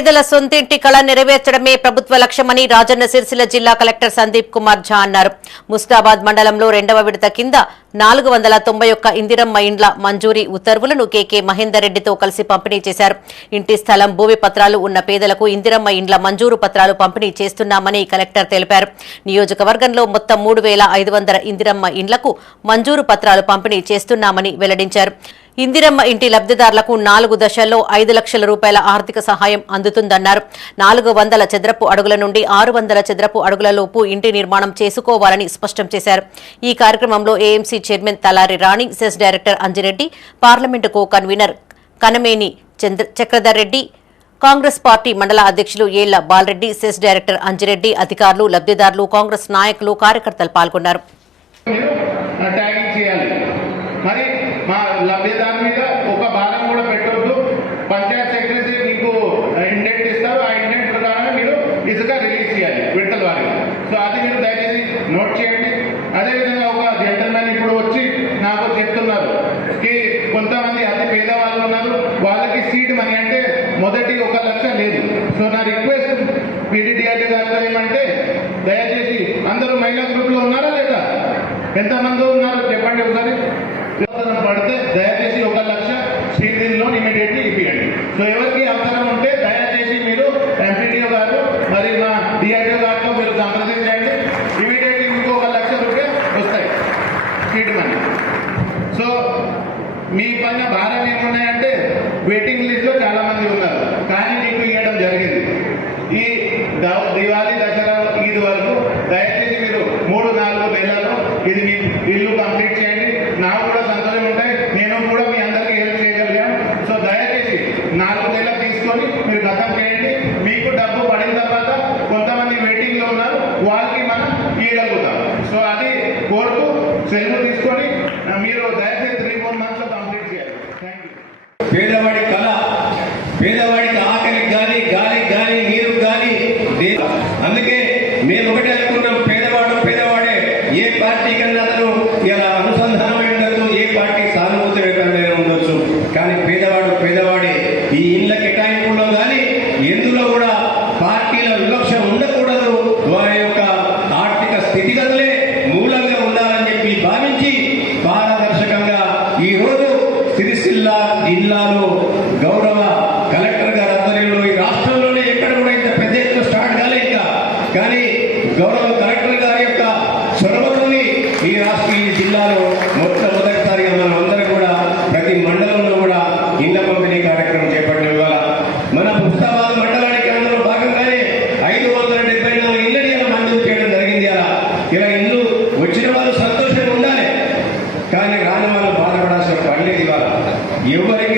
పేదల సొంతింటి కళ నెరవేర్చడమే ప్రభుత్వ లక్ష్యమని రాజన్న సిరిసిల్ల జిల్లా కలెక్టర్ సందీప్ కుమార్ ఝా అన్నారు. ముస్తాబాద్ మండలంలో రెండవ విడత కింద నాలుగు వందల తొంభై ఒక్క ఇందిరమ్మ ఇండ్ల మంజూరీ ఉత్తర్వులను కేకే మహేందర్ రెడ్డితో కలిసి పంపిణీ చేశారు. ఇంటి స్థలం భూమి పత్రాలు ఉన్న పేదలకు ఇందిరమ్మ ఇండ్ల మంజూరు పత్రాలు పంపిణీ చేస్తున్నామని కలెక్టర్ తెలిపారు. నియోజకవర్గంలో మొత్తం మూడు వేల ఐదు వందల ఇందిరమ్మ ఇండ్లకు మంజూరు పత్రాలు పంపిణీ చేస్తున్నామని వెల్లడించారు. ఇందిరమ్మ ఇంటి లబ్ధిదారులకు నాలుగు దశల్లో ఐదు లక్షల రూపాయల ఆర్థిక సహాయం అందుతుందన్నారు. నాలుగు వందల చదరపు అడుగుల నుండి ఆరు వందల చదరపు అడుగుల లోపు ఇంటి నిర్మాణం చేసుకోవాలని స్పష్టం చేశారు. ఈ కార్యక్రమంలో AMC chairman Talari Rani cess director Anjireddy parliament co convener Kanameni Chandra Chakradhar Reddy Congress party మండల అధ్యక్షులు ఏళ్ళ బాలరెడ్డి సెస్ డైరెక్టర్ అంజిరెడ్డి అధికారులు లబ్ధిదారులు కాంగ్రెస్ నాయకులు కార్యకర్తలు పాల్గొన్నారు మీరు ట్యాగింగ్ చేయాలి మరి మా ఒక భారం కూడా పెట్టొద్దు. పంచాయత్ సెక్రటరీ మీకు ఇండెంట్ ఇస్తారు. ఆ ఇండెంట్ ప్రకారం మీరు ఇసుక రిలీజ్ చేయాలి విడతల వారికి సో అది మీరు దయచేసి నోట్ చేయండి. అదేవిధంగా ఒక జెంటల్మెన్ ఇప్పుడు వచ్చి నాకు చెప్తున్నారు కి కొంతమంది అతి పేదవాళ్ళు ఉన్నారు. వాళ్ళకి సీట్ మనీ అంటే మొదటి ఒక లక్ష లేదు. సో నా రిక్వెస్ట్ పీడీడీఆర్డీ దాంట్లో ఏమంటే దయచేసి అందరూ మహిళా గ్రూప్లో ఉన్నారా లేదా? ఎంతమంది ఉన్నారు? చెప్పండి ఒకసారి. పడితే దయచేసి ఒక లక్ష సీట్ లోన్ ఇమీడియట్లీ ఇప్పియండి సో ఎవరికి అవసరం ఉంటే దయచేసి మీరు ఎంపీడీఓ గారు మరి మా డిఆర్డీఓ గారితో మీరు సంప్రదించండి. ఇమీడియట్లీ మీకు ఒక లక్ష రూపాయలు వస్తాయి. సీట్ మనీ సో మీ పైన భారం ఏమున్నాయంటే వెయిటింగ్ లిస్ట్లో చాలామంది చాలా మంది ఉన్నారు. కానీ మీకు ఇవ్వడం జరిగింది. ఈ ద- దివాళీ దసరా ఈద్ వరకు దయచేసి మీరు మూడు నాలుగు నెలల్లో ఇది మీ ఇల్లు కంప్లీట్ చేయండి. నాకు కూడా సంతోషం ఉంటాయి నేను కూడా మీ అందరికీ హెల్ప్ చేయగలిగాను సో దయచేసి నాలుగు చేసుకొని మీరు గతం చేయండి. మీకు డబ్బు పడిన తర్వాత కొంతమంది వెయిటింగ్లో ఉన్నారు. వాళ్ళకి మనం ఇవ్వగలుగుతాం సో అది కోరుతూ సెలవు తీసుకొని మీరు దయచేసి త్రీ ఫోర్ మంత్స్లో కంప్లీట్ చేయాలి. థ్యాంక్ యూ పేదవాడి కళ పేదవాడికి ఆకలికి గాని గాలికి గాని నీరు గాని అందుకే మేము ఒకటి అనుకున్నాం పేదవాడు పేదవాడే ఏ పార్టీ కన్నా అతను ఇలా అనుసంధానమై ఉండొచ్చు ఏ పార్టీ సానుభూతి వ్యక్తంగా ఉండొచ్చు కానీ పేదవాడు పేదవాడే ఈ ఇళ్ళ కేటాయింపులో గాని ఎందులో కూడా పార్టీల వివక్ష ఉండకూడదు వారి యొక్క ఆర్థిక స్థితిగతులే మూలంగా ఉండాలని చెప్పి భావించి పారదర్శకంగా ఈ రోజు సిరిసిల్ల జిల్లాలో గౌరవ కలెక్టర్ గారు ఆధ్వర్యంలో ఈ రాష్ట్రంలోనే ఎక్కడ కూడా ఇంత పెద్ద ఎత్తున స్టార్ట్ కాలే ఇంకా. కానీ గౌరవ కలెక్టర్ గారి యొక్క చొరవతోని ఈ రాష్ట్ర ఈ జిల్లాలో మొట్టమొదటిసారిగా మనం అందరం కూడా ప్రతి మండలంలో కూడా ఇళ్ళ పంపిణీ కార్యక్రమం చేపట్టడం వల్ల మన ముస్తాబాద్ మండలానికి అందులో భాగంగానే ఐదు వందల డెబ్బై నాలుగు ఇళ్ళని ఇలా మంజూరు చేయడం జరిగింది అలా ఇలా ఇల్లు వచ్చిన వాళ్ళు సంతోషంగా ఉండాలి. కానీ ఎవరి